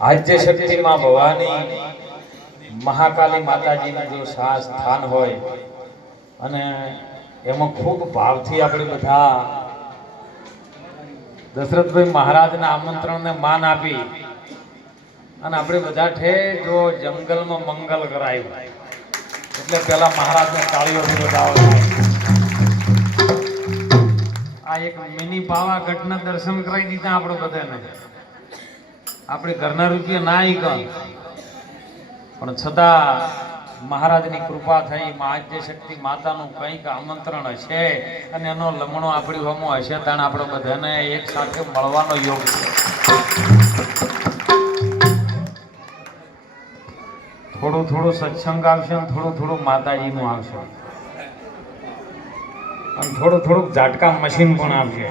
આદ્ય શક્તિ માં ભવાની મહાકાલી માતાજીનું જો સ્થાન હોય અને એમાં ખૂબ ભાવથી આપણે બધા દશરથભાઈ મહારાજના આમંત્રણને માન આપી અને આપણે બધા જો જંગલમાં મંગલ કરાયું એટલે પેલા મહારાજને તાળીઓથી બતાવો. આ એક મિની પાવાગઢના દર્શન કરાવી દીધા આપણે બધાને. આપણે ઘરના રૂપિયા ના ઈકન પણ છતાં મહારાજની કૃપા થઈ આદ્ય શક્તિ માતાનું કંઈક આમંત્રણ હશે અને એનો લમણો આપણી હોમો હશે તાણ આપણે બધાને એક સાથે મળવાનો યોગ છે. થોડું થોડું સત્સંગ આવશે અને થોડું થોડું માતાજીનું આવશે અને થોડું થોડુંક ઝાટકા મશીન પણ આવશે.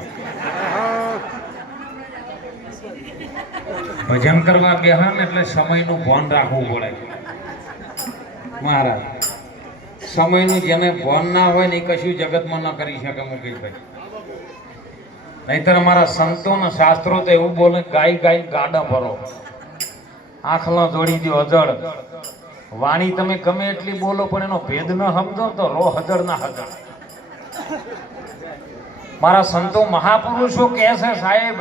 ભજન કરવા બેહાન એટલે સમયનું ભાન રાખવું પડે મહારાજ. સમયનું જેને ભાન ના હોય ને એ કશું જગતમાં ન કરી શકે મુકેશભાઈ. નહીતર અમારા સંતો ને શાસ્ત્રો તો એવું બોલે ગાય ગાય ગાડા ભરો, આંખલો જોડી દો અજળ. વાણી તમે ગમે એટલી બોલો પણ એનો ભેદ ન સમજો તો રો હજળ ના હજળ. મારા સંતો મહાપુરુષો કહે છે સાહેબ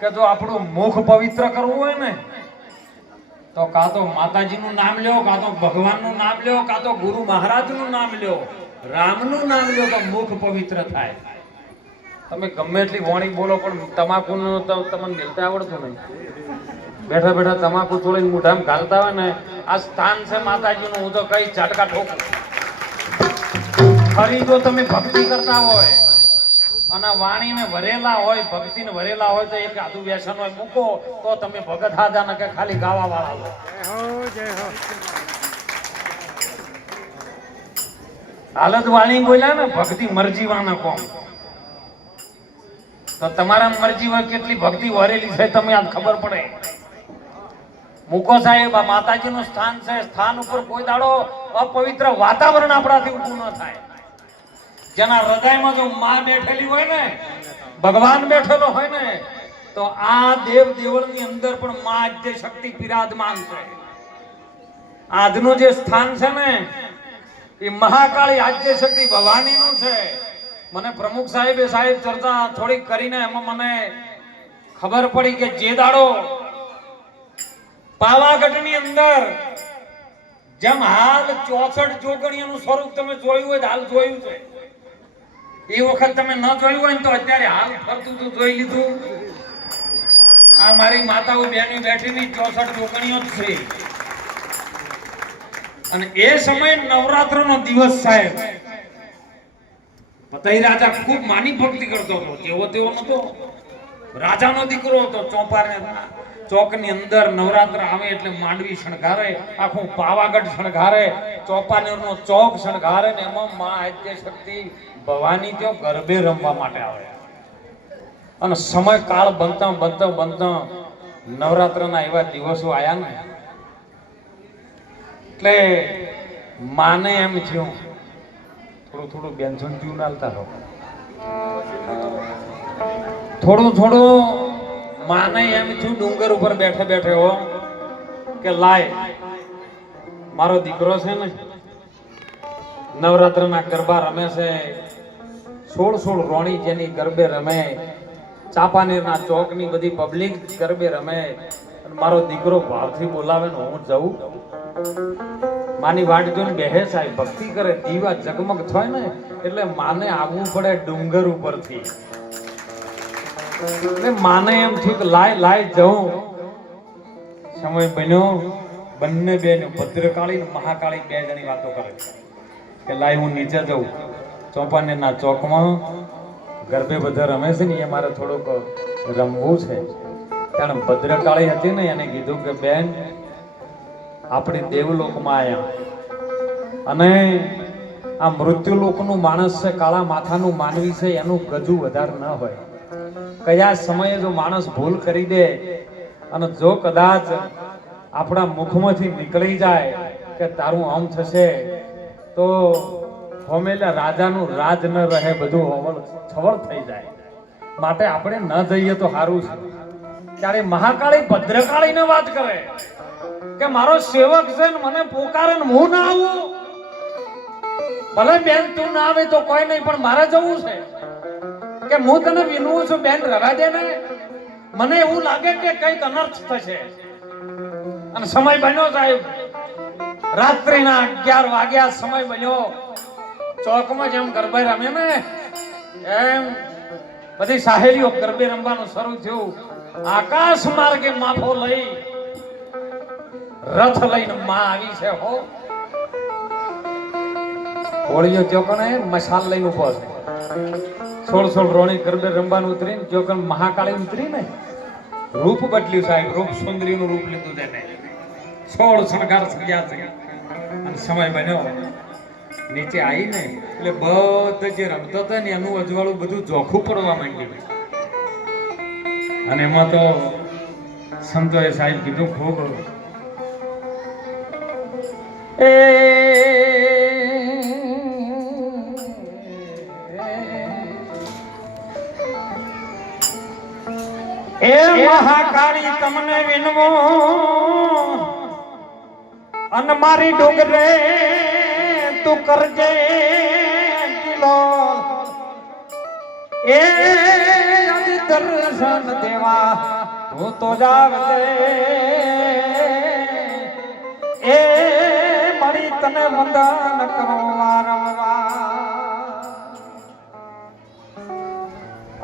કે જો આપણું મુખ પવિત્ર કરવું હોય ને તો કાં તો માતાજીનું નામ લ્યો, કાં તો ભગવાનનું નામ લ્યો, કાં તો ગુરુ મહારાજનું નામ લ્યો, રામનું નામ લ્યો તો મુખ પવિત્ર થાય. તમે ગમે એટલી વાણી બોલો પણ તમાકુનું તમને મિલતા આવડતું નહીં. બેઠા બેઠા તમાકુ ચોળીને મોઢામાં ઘાલતા હોય ને આ સ્થાન છે માતાજીનું. હું તો કઈ ઝાટકા ઠોકું. ખરી જો તમે ભક્તિ કરતા હોય અને વાણીને વરેલા હોય, ભક્તિને વરેલા હોય તો એક આદુ વ્યસન હોય મૂકો તો તમે ભગત હાજા ને કે ખાલી ગાવા વાળા હાલત વાણી બોલ્યા ને ભક્તિ મરજીવાના કોમ તો તમારા મરજી હોય કેટલી ભક્તિ વરેલી છે તમે આ ખબર પડે. મૂકો સાહેબ, આ માતાજીનું સ્થાન છે. સ્થાન ઉપર કોઈ દાડો અપવિત્ર વાતાવરણ આપણાથી ઊભું ન થાય. જેના હૃદયમાં જો માં બેઠેલી હોય ને, ભગવાન બેઠેલો હોય ને તો આ દેવ દેવળની અંદર પણ માં આદ્ય શક્તિ બિરાજમાન છે. આજનું જે સ્થાન છે ને એ મહાકાળી આદ્ય શક્તિ ભવાનીનું છે. મને પ્રમુખ સાહેબ ચર્ચા થોડીક કરીને એમાં મને ખબર પડી કે જે દાડો પાવાગઢની અંદર જેમ હાલ 64 જોગણીઓનું સ્વરૂપ તમે જોયું હોય, હાલ જોયું છે. એ વખત તમે ન જોયું હોય ને તો અત્યારે હાલ ફરતું તું જોઈ લીધું. આ મારી માતાઓ બહેનો બેઠીની 64 જોગણીઓ જ છે. અને એ સમય નવરાત્રનો દિવસ સાહેબ. પતઈ રાજા ખૂબ માની ભક્તિ કરતો હતો. જેવો તેવો નતો. રાજાનો દીકરો હતો. ચોપાને ચોકની અંદર નવરાત્ર આવે એટલે માંડવી શણગારે, આખું પાવાગઢ શણગારે, ચોપાનેરનો ચોક શણગારે ને એમાં માં આદ્ય શક્તિ ભવાની ત્યાં ગરબે રમવા માટે આવે. અને સમય કાળ બનતા બનતા બનતા નવરાત્રના એવા દિવસો આયા ને એટલે માને એમ થયું થોડું થોડું બેન્સન થયું નાલતા રહો. થોડું થોડું માને એમ થયું ડુંગર ઉપર બેઠે બેઠે હો કે લાય મારો દીકરો છે ને નવરાત્રના ગરબા રમે છે. 16 રોણી જેની ગરબે રમે, ચાપાનેરના ચોકની બધી પબ્લિક ગરબે રમે અને મારો દીકરો ભાવથી બોલાવે ને હું જઉં. માની વાટ જોઈને બેહે સાહેબ, ભક્તિ કરે, દીવા જગમગ થાય ને એટલે માને આવવું પડે ડુંગર ઉપરથી. એટલે માને એમ થયું કે લાય જઉં. સમય બન્યો બંને બેન ભદ્રકાળી મહાકાળી બે જણી વાતો કરે કે લાય હું નીચે જઉં. ચોપાનેરના ચોકમાં ગરબે બધા રમે છે ને એ મારે થોડુંક રમવું છે. કારણ ભદ્રકાળી હતી ને એને કીધું કે બેન આપણે દેવલોકમાં આવ્યા અને આ મૃત્યુલોકનું માણસ છે, કાળા માથાનું માનવી છે, એનું ગજુ વધારે ન હોય. કયા સમયે જો માણસ ભૂલ કરી દે અને જો કદાચ આપણા મુખમાંથી નીકળી જાય કે તારું આમ થશે તો હોમેલા રાજાનું રાજ ન રહે, બધું છવળ થઈ જાય. માટે આપણે ન જઈએ તો સારું છે. ત્યારે મહાકાળી ભદ્રકાળીને વાત કરે કે મારો સેવક છે ને મને પોકારે ને હું ના આવું. ભલે બેન તું ના આવે તો કોઈ નહીં, પણ મારે જવું છે કે હું તને વિનવું છું બેન, રવા દે ને. મને એવું લાગે કે કઈક અનર્થ થશે. અને સમય બન્યો સાહેબ, રાત્રિના 11 વાગ્યા સમય બન્યો. ચોકમાં જેમ ગરબે રમે ને એમ બધી સાહેલીઓ ગરબે રમવાનું શરૂ થયું. આકાશ માર્ગે માફો લઈ રથ લઈને માં આવી છે. હો હોળીઓ ચોકને મસાલ લઈને ઉભો છે. 16 રોણી ગરબે રમવાનું ઉતરીને ચોકન મહાકાળી ઉતરી ને રૂપ બદલ્યું સાહેબ, રૂપ સુંદરીનું રૂપ લીધું તેને. 16 શણગાર સજ્યા છે. અને સમય બન્યો નીચે આવીને એટલે બધે જે રમતો હતો ને એનું અજવાળું બધું જોખું પડવા માંડ્યું. અને એમાં તો સંતોએ સાહેબ કીધું ખૂબ એ મહાકાળી તમને વિનવો અને મારી ડુંગરે તું કરજે કિલો. એ દર્શન દેવા તું તો જાવજે. એ મારી તને વંદન કરો વારંવાર.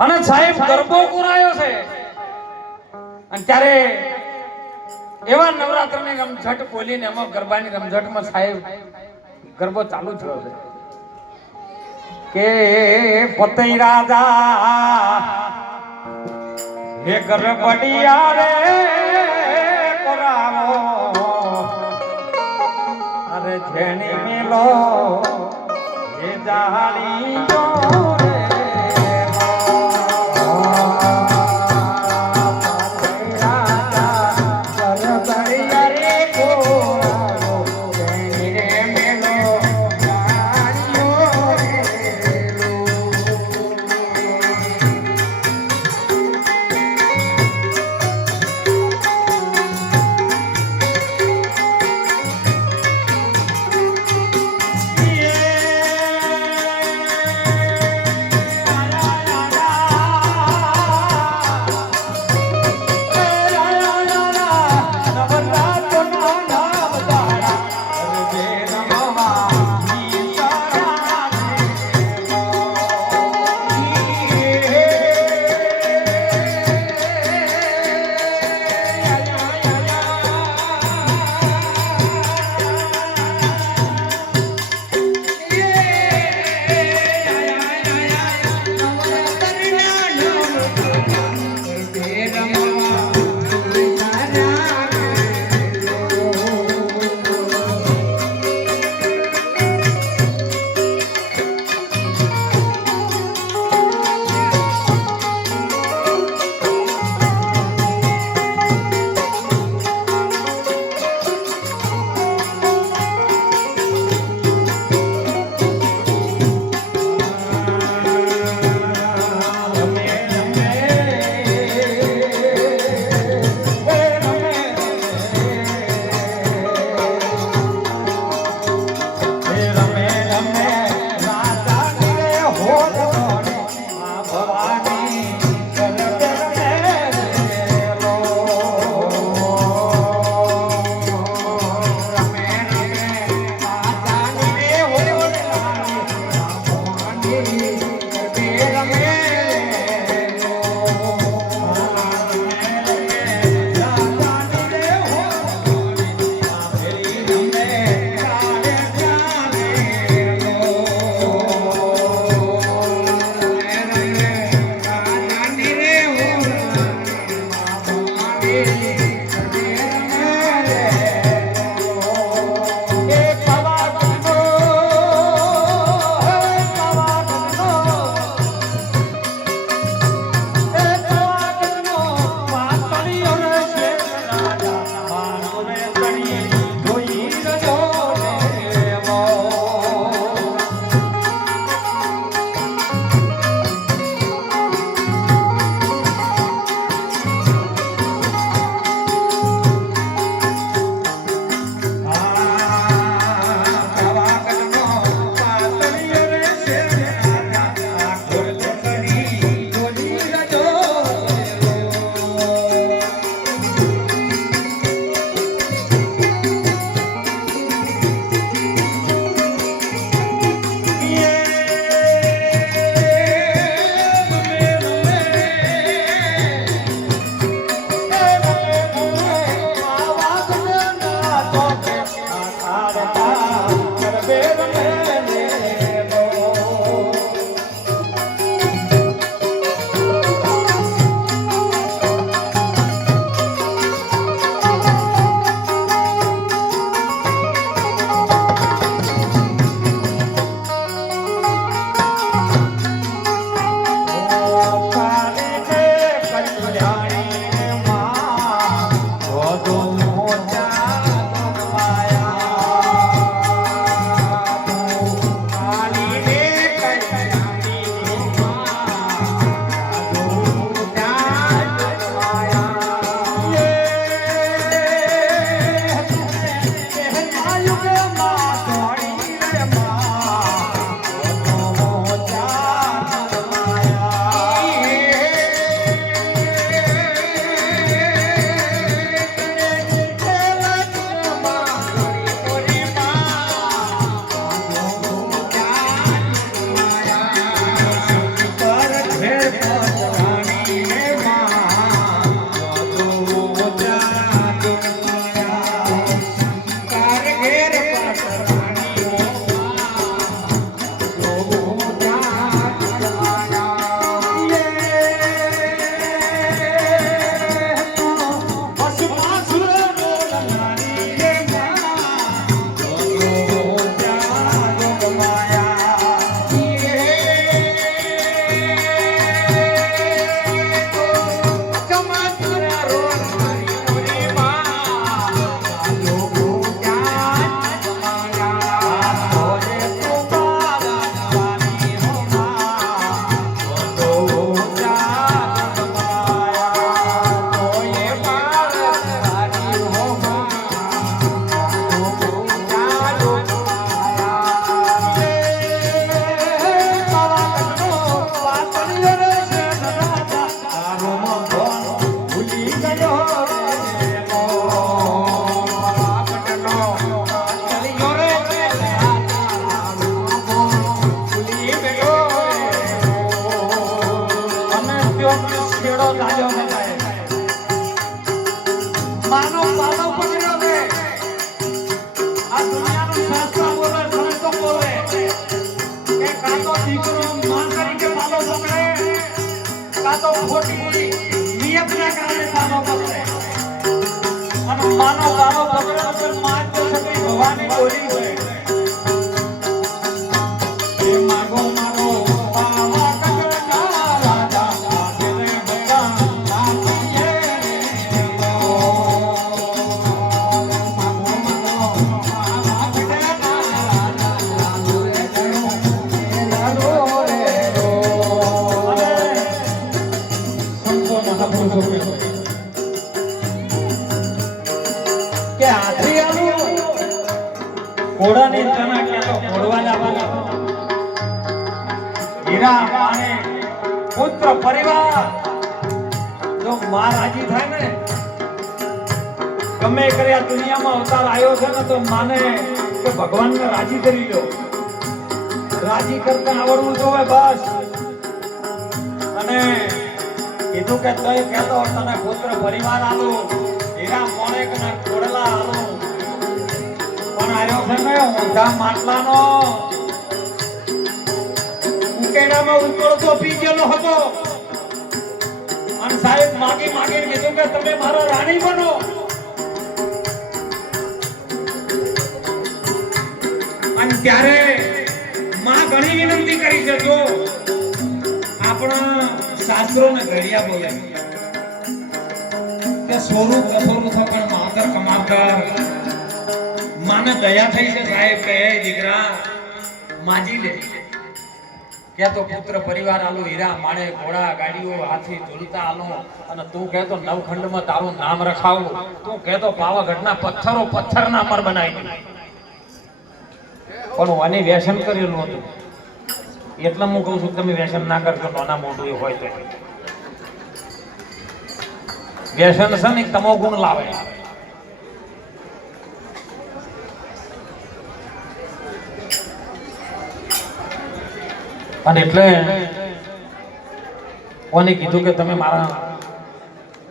અને સાહેબ ગરબો પુરાયો છે. અને ત્યારે એવા નવરાત્રની રમઝટ બોલીને એમાં ગરબાની રમઝટમાં સાહેબ ગરબો ચાલુ થયો છે કે પતઈ રાજા હે ગરબડિયા રે કોરાવો અરે જેણી મેલો હે જાળી જો પકડ્યો છે આ દુનિયાનું શાસ્ત્ર બોલે સંતો બોલે કે કાં તો દીકરો માં તરીકે માનો પકડે કાં તો ખોટી નિયતના કારણે માનો પકડે અને માનો ગાનો પકડ્યો તો માં તો સગી ભવાની બોલી હોય એ માગો માગો પાવા કચરા રાજા આદરે બકા નાખીએ કે આથી આલું ઘોડાની તના કે તો ઘોડવા લાવવાના હીરા માને પુત્ર પરિવાર જો માં રાજી થાય ને ગમે કર્યા દુનિયામાં અવતાર આવ્યો છે ને તો માને કે ભગવાનને રાજી કરી લો રાજી કરતા આવડવું જોવે બસ અને કીધું કે તોય કહેતો તને પુત્ર પરિવાર આલો હીરા મોણે કે ઘોડલા આલો પણ આવ્યો છે ને ઊંધા માટલાનો ઉકેડામાં ઉતરતો પી ગયેલો હતો અને સાહેબ માગી માગીને કીધું કે તમે મારા રાણી બનો અને ત્યારે માં ઘણી વિનંતી કરી છે જો આપણા શાસ્ત્રોને ઘડિયા બોલે કે સોરું કફોરું થકણ માતર કમાવતર માને દયા થઈ છે સાહેબ કે દીકરા માજી લે કે તો પુત્ર પરિવાર આલો હીરા માણે ઘોડા ગાડીઓ હાથી ઝૂલતા આલો અને તું કહેતો નવખંડમાં તારું નામ રખાવું તું કહેતો પાવાગઢના પથ્થરો પથ્થરના અમર બનાવી દે પણ આને વ્યસન કરેલું હતું એટલે હું કહું છું તમે વ્યસન ના કરજો નાના મોટું હોય તો વ્યસન છે ને તમો ગુણ લાવે અને એટલે કોને કીધું કે તમે મારા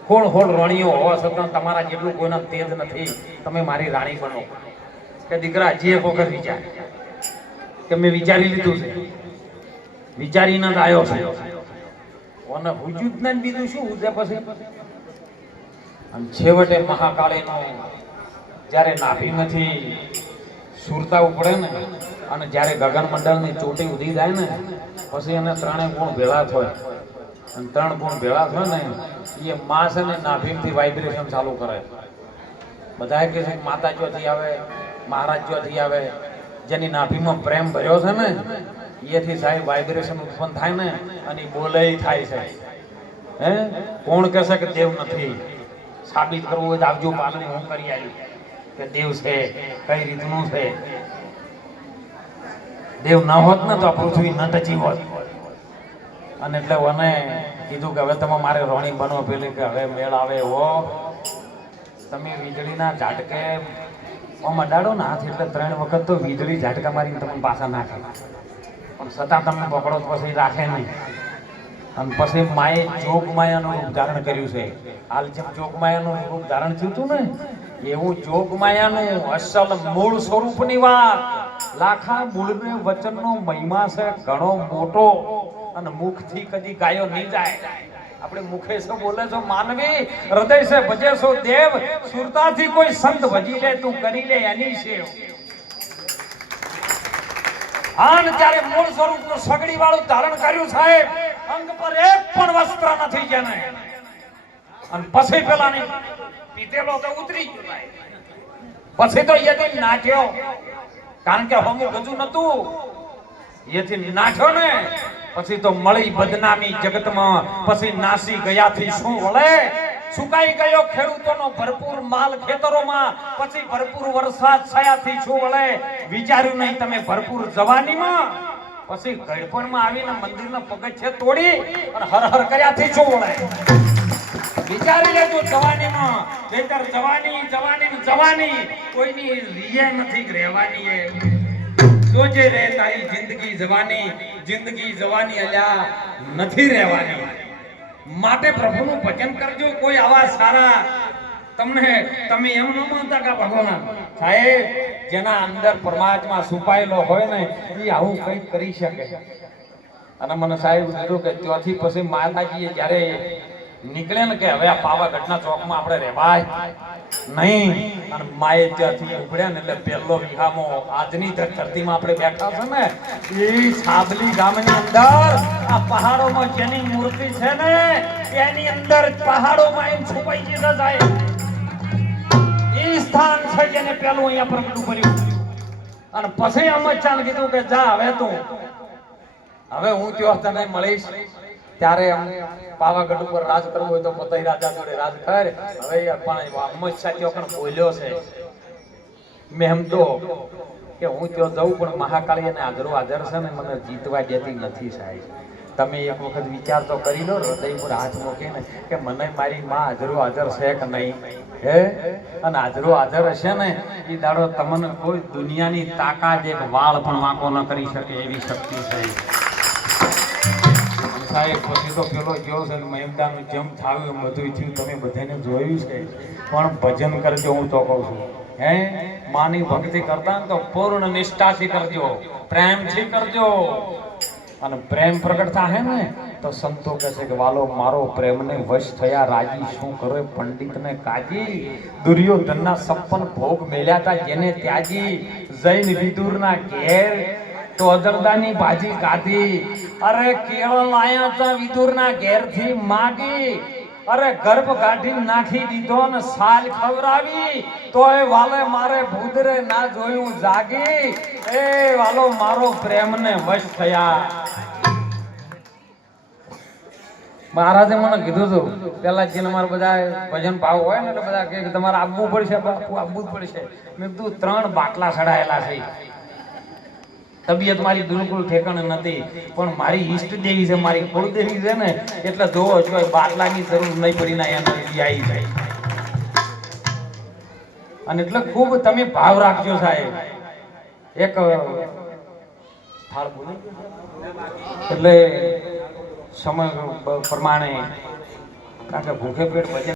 કોણ હોળ રાણીઓ હોવા છતાં તમારા જેટલું કોઈના તેજ નથી તમે મારી રાણી બનો કે દીકરા હજી એક વખત વિચાર કે મેં વિચારી લીધું છે વિચારીને જ આવ્યો છે ઓને હુજ્યું જ નહીં બીજું શું ઉજે પછી અને છેવટે મહાકાળીનો જ્યારે નાભીમાંથી સુરતા ઉપડે ને અને જ્યારે ગગન મંડળની ચોટી ઉડી જાય ને પછી એને ત્રણે ગુણ ભેળા થાય અને ત્રણ ગુણ ભેળા થાય ને એ માં છે ને નાભીમથી વાઇબ્રેશન ચાલુ કરે બધા કહે છે માતા જ્યોથી આવે મહારાજ જ્યોથી આવે જેની નાભીમાં પ્રેમ ભર્યો છે ને એથી સાહેબ વાઇબ્રેશન ઉત્પન્ન થાય ને અને બોલે થાય છે હે કોણ કહેશે કે દેવ નથી સાબિત કરવું હોય તો આવજો પાલની હું કરી આવ્યું કે દેવ છે કઈ રીતનું છે દેવ ન હોત ને તો પૃથ્વી ન ટચી હોત અને એટલે મને કીધું કે હવે તમે મારે રોણી બનો પેલી કે હવે મેળ આવે એવો તમે વીજળીના ઝાટકે આમ અડાડો ને હાથ એટલે 3 વખત તો વીજળી ઝાટકા મારીને તમને પાછા નાખે પણ છતાં તમે પકડો પછી રાખે નહીં અને પછી માએ જોગમાયાનું રૂપ ધારણ કર્યું છે હાલ જેમ જોગમાયાનું રૂપ ધારણ થયું હતું ને એવું જોગમાયાનું અસલ મૂળ સ્વરૂપની વાત લાખા મૂળને વચનનો મહિમા છે ઘણો મોટો અને મુખથી કદી ગાયો નહીં જાય આપણે મુખે સે બોલે છો માનવી હૃદય સે ભજે છો દેવ સુરતાથી કોઈ સંત ભજી લે તું કરી લે એની છે આન ત્યારે મૂળ સ્વરૂપનું સગડી વાળું ધારણ કર્યું સાહેબ અંગ પર એક પણ વસ્ત્ર નથી જેને અને પછી પેલાની પીતેલો તો ઉતરી ગયો પછી તો એથી નાઠ્યો કારણ કે હમું ગજુ નતું એથી નાઠ્યો ને પછી તો મળી બદનામી જગતમાં પછી નાસી ગયાથી શું વળે સુકાઈ ગયો ખેડૂતોનો ભરપૂર માલ ખેતરોમાં પછી ભરપૂર વરસાદ છાયાથી શું વળે વિચાર્યું નહીં તમે ભરપૂર જવાનીમાં પછી ગળપણમાં આવીને મંદિરના પગથિયે તોડી અને હર હર કર્યાથી શું વળે વિચારી લેજો જવાનીમાં બેટર જવાની જવાની જવાની કોઈની રીએ નથી રહેવાની એ સોજે રે તારી જિંદગી જવાની અલ્યા નથી રહેવાની માટે પ્રભુનું ભજન કરજો કોઈ આવા સારા તમે એમ ન માનતા કે ભગવાન સાહેબ જેના અંદર પરમાત્મા છુપાયેલો હોય ને એ આવું કંઈક કરી શકે. અને મને સાહેબ કીધું કે ત્યાંથી પછી માતાજીએ જ્યારે નીકળે ને કે હવે આ પાવાગઢના ચોકમાં આપણે રહેવાય નહીં, અને માએ ત્યાંથી ઉપડ્યા ને એટલે પહેલો વિહામો આજની ધરતીમાં આપણે બેઠા છે ને એ સાબલી ગામની અંદર આ પહાડોમાં જેની મૂર્તિ છે ને એની અંદર પહાડોમાં એમ છુપાઈ જતા જાય એ સ્થાન છે જેને પેલું અહીંયા પ્રગટ કર્યું. અને પછી અમચાન કીધું કે જા હવે હું ત્યાં તને મળીશ ત્યારે પાવાગઢ ઉપર રાજ કરવું હોય તો પોતે રાજા જોડે રાજ કર. હવે પણ અમચા ત્યાં પણ બોલ્યો છે મેં એમ તો કે હું ત્યાં જઉં પણ મહાકાળી અને હાજર છે ને મને જીતવા દેતી નથી સાહેબ. તમે એક વખત વિચાર તો કરી લો હૃદય પર હાથ મૂકીને કે મને મારી માં હાજર છે કે નહીં હે, અને હાજર હશે ને એ દાડો તમને કોઈ દુનિયાની તાકાત એક વાળ પણ વાંકો ન કરી શકે એવી શક્તિ છે સાહેબ. પછી તો પેલો ગયો છે મહેમદાનું જેમ થયું એમ બધું થયું તમે બધાને જોયું છે. પણ ભજન કરજો હું તો કહું છું હે, માની ભક્તિ કરતા ને તો પૂર્ણ નિષ્ઠાથી કરજો, પ્રેમથી કરજો. અને પ્રેમ પ્રગટ થાય ને તો સંતો કહે છે કે વાલો મારો પ્રેમને વશ થયા રાજી શું કરે પંડિતને કાજી. દુર્યોધનના 56 ભોગ મેલ્યા હતા જેને ત્યાજી, જૈન વિદુરના ઘેર તો અદરદાની ભાજી કાઢી. અરે કેળો લાયા હતા વિદુરના ઘેરથી માગી, અરે ગર્ભ કાઢી નાખી દીધો ને સાલ ખવરાવી તોય વાલે મારે ભૂદરે ના જોયું જાગી. એ વાલો મારો પ્રેમને વશ થયા. મહારાજે મને કીધું હતું પેલા જેને મારે બધા ભજન ભાવ હોય ને એટલે બધા કે તમારે આવવું પડશે બાપુ આવવું જ પડશે. મેં કીધું 3 બાટલા ચડાયેલા છે. તબિયત મારી બિલકુલ ઠેકાણે નથી પણ મારી ઈષ્ટ દેવી છે, મારી કુળદેવી છે ને એટલે જોવો જો બાટલાની જરૂર નહીં પડી ના એને આવી જાય. અને એટલે ખૂબ તમે ભાવ રાખજો સાહેબ. એક થાળ બોલી એટલે સમય પ્રમાણે કારણ કે ભૂખે પેટ ભજન